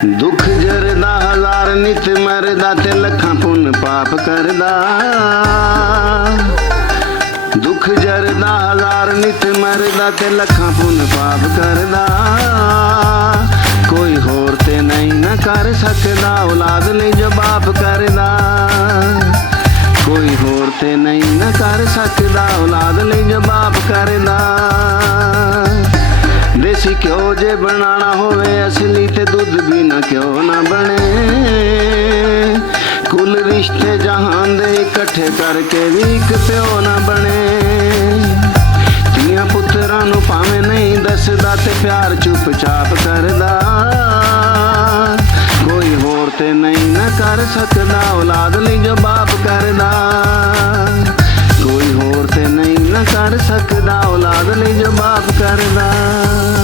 दुख जरदा हजार नित मरदा ते लखां पुन पाप करदा। दुख जरदा हजार नित मरदा ते लखां पुन पाप करदा। कोई होर ते नहीं न कर सकदा औलाद लई जो बाप करदा। कोई होर ते नहीं न कर सकदा औलाद लई जो बाप करदा। देसी घ्यो जे बनाना होवे असली ते दुध भी ना क्यों ना बने। कुल रिश्ते जहान दे इकट्ठे करके भी एक प्यो ना बने। तियां पुत्रां नूं भावें नहीं दसदा ते प्यार चुपचाप करदा। कोई होर ते नहीं न कर सकदा औलाद लई जो बाप करदा। कोई होर ते नहीं न कर सकदा औलाद लई जो बाप करदा।